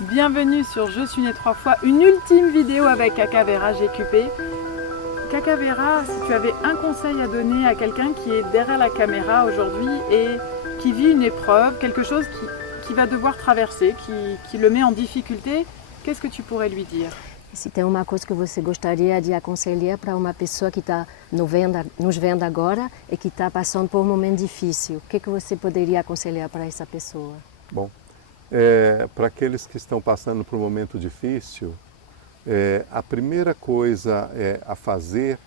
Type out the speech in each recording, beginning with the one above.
Bienvenue sur Je suis né 3 fois, une ultime vidéo avec Kakavera GQP. Kakavera, si tu avais un conseil à donner à quelqu'un qui est derrière la caméra aujourd'hui et qui vit une épreuve, quelque chose qui va devoir traverser, qui le met en difficulté, qu'est-ce que tu pourrais lui dire? Se tem uma coisa que você gostaria de aconselhar para uma pessoa que está nos vendo agora e que está passando por um momento difícil, o que você poderia aconselhar para essa pessoa? Bom, para aqueles que estão passando por um momento difícil, a primeira coisa a fazer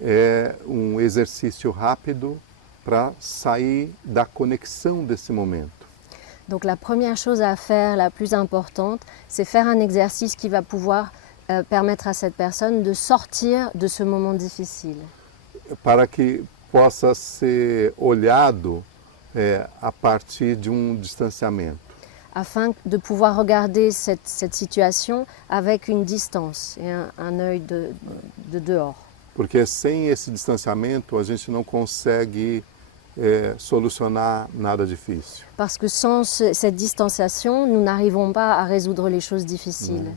é um exercício rápido para sair da conexão desse momento. Donc la première chose à faire, la plus importante, c'est faire un exercice qui va pouvoir permettre à cette personne de sortir de ce moment difficile. Para que possa ser olhado a partir de distanciamento. Afin de pouvoir regarder cette situation avec une distance et un œil de dehors. Porque sem esse distanciamento a gente não consegue solucionar nada difícil. Parce que sans cette distanciation, nous n'arrivons pas à résoudre les choses difficiles.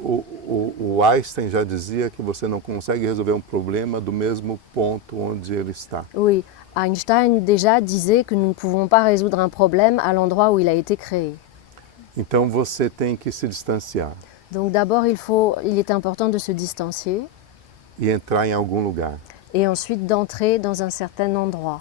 O Einstein já dizia que você não consegue resolver um problema do mesmo ponto onde ele está. Oui, Einstein déjà disait que nous ne pouvons pas résoudre un problème à l'endroit où il a été créé. Então você tem que se distanciar. Donc d'abord, il est important de se distancier. E entrar em algum lugar. Et ensuite d'entrer dans un certain endroit.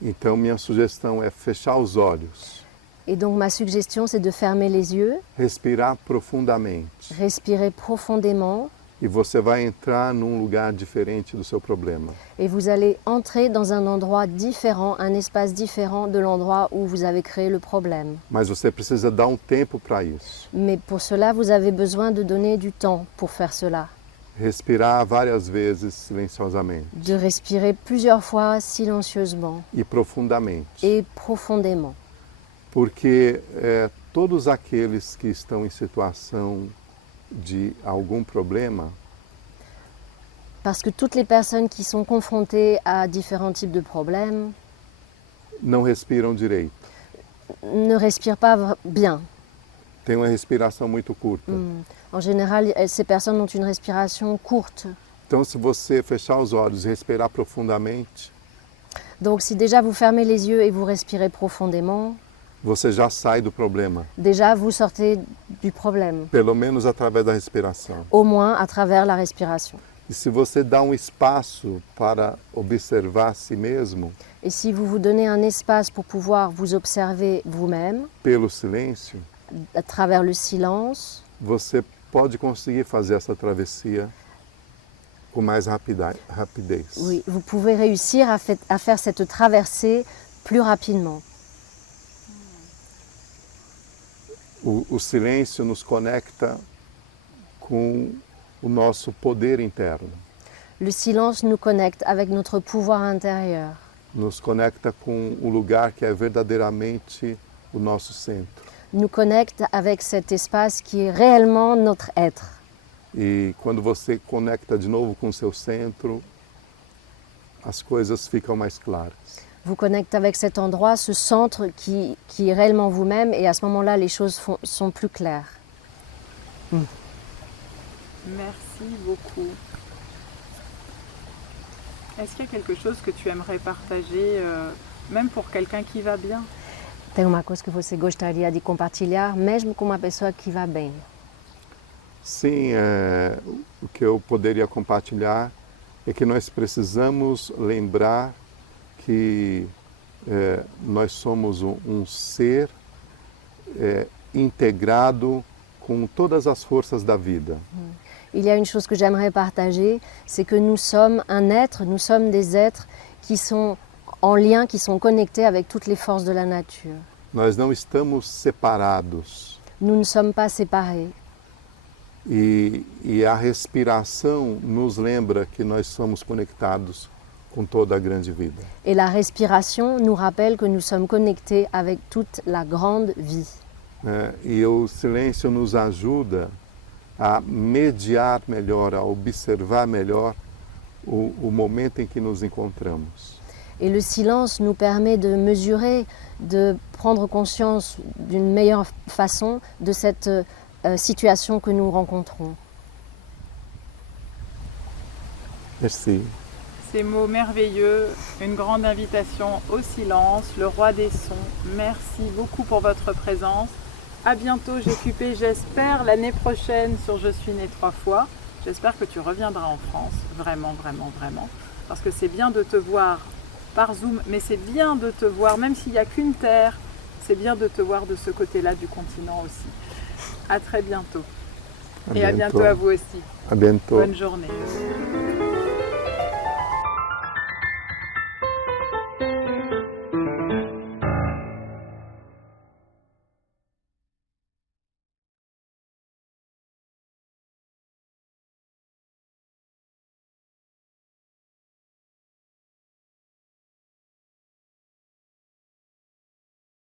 Então minha sugestão é fechar os olhos. Et donc ma suggestion, c'est de fermer les yeux, respirar profundamente. Respirer profondément. E você vai entrar num lugar diferente do seu problema. Et vous allez entrer dans un endroit différent, un espace différent de l'endroit où vous avez créé le problème. Mas você precisa dar tempo para isso. Mais pour cela, vous avez besoin de donner du temps pour faire cela. Respirar várias vezes silenciosamente. De respirer plusieurs fois silencieusement. E profundamente. Et profondément. Porque todos aqueles que estão em situação de algum problema, parce que toutes les personnes qui sont confrontées à différents types de problèmes não respiram direito. Ne respirent pas bien. Tem uma respiração muito curta. En général, ces personnes ont une respiration courte. Então, se você fechar os olhos e respirar profundamente, donc si déjà vous fermez les yeux et vous respirez profondément, você já sai do problema. Déjà vous sortez du problème. Pelo menos através da respiração. Au moins à travers la respiration. E se você dá espaço para observar a si mesmo, et si vous vous donnez un espace pour pouvoir vous observer vous-même, pelo silêncio, à travers le silence, você pode conseguir fazer essa travessia com mais rapidez. Oui, vous pouvez réussir à faire cette traversée plus rapidement. O silêncio nos conecta com o nosso poder interno. Le silence nous connecte avec notre pouvoir intérieur. Nos conecta com o lugar que é verdadeiramente o nosso centro. Nous connecte avec cet espace qui est réellement notre être. E quando você conecta de novo com o seu centro, as coisas ficam mais claras. Vous connectez avec cet endroit, ce centre qui est réellement vous-même, et à ce moment-là, les choses sont plus claires. Merci beaucoup. Est-ce qu'il y a quelque chose que tu aimerais partager, même pour quelqu'un qui va bien? Tem uma coisa que você gostaria de compartilhar, mesmo com uma pessoa que vai bem? Sim, o que eu poderia compartilhar é que nós precisamos lembrar que nós somos um ser integrado com todas as forças da vida. Il y a une chose que j'aimerais partager, c'est que nous sommes un être, nous sommes des êtres qui sont en lien, qui sont connectés avec toutes les forces de la nature. Nós não estamos separados. Nous ne sommes pas séparés. E a respiração nos lembra que nós somos conectados com toda a grande vida. Et la respiration nous rappelle que nous sommes connectés avec toute la grande vie. E o silêncio nos ajuda a mediar melhor, a observar melhor o momento em que nos encontramos. Et le silence nous permet de mesurer, de prendre conscience d'une meilleure façon de cette situation que nous rencontrons. Merci. Ces mots merveilleux, une grande invitation au silence, le roi des sons. Merci beaucoup pour votre présence. À bientôt GQP, j'espère l'année prochaine sur Je suis né 3 fois. J'espère que tu reviendras en France, vraiment, vraiment, vraiment. Parce que c'est bien de te voir par Zoom, mais c'est bien de te voir, même s'il n'y a qu'une terre, c'est bien de te voir de ce côté-là du continent aussi. À très bientôt. Et à bientôt à vous aussi. À bientôt. Bonne journée.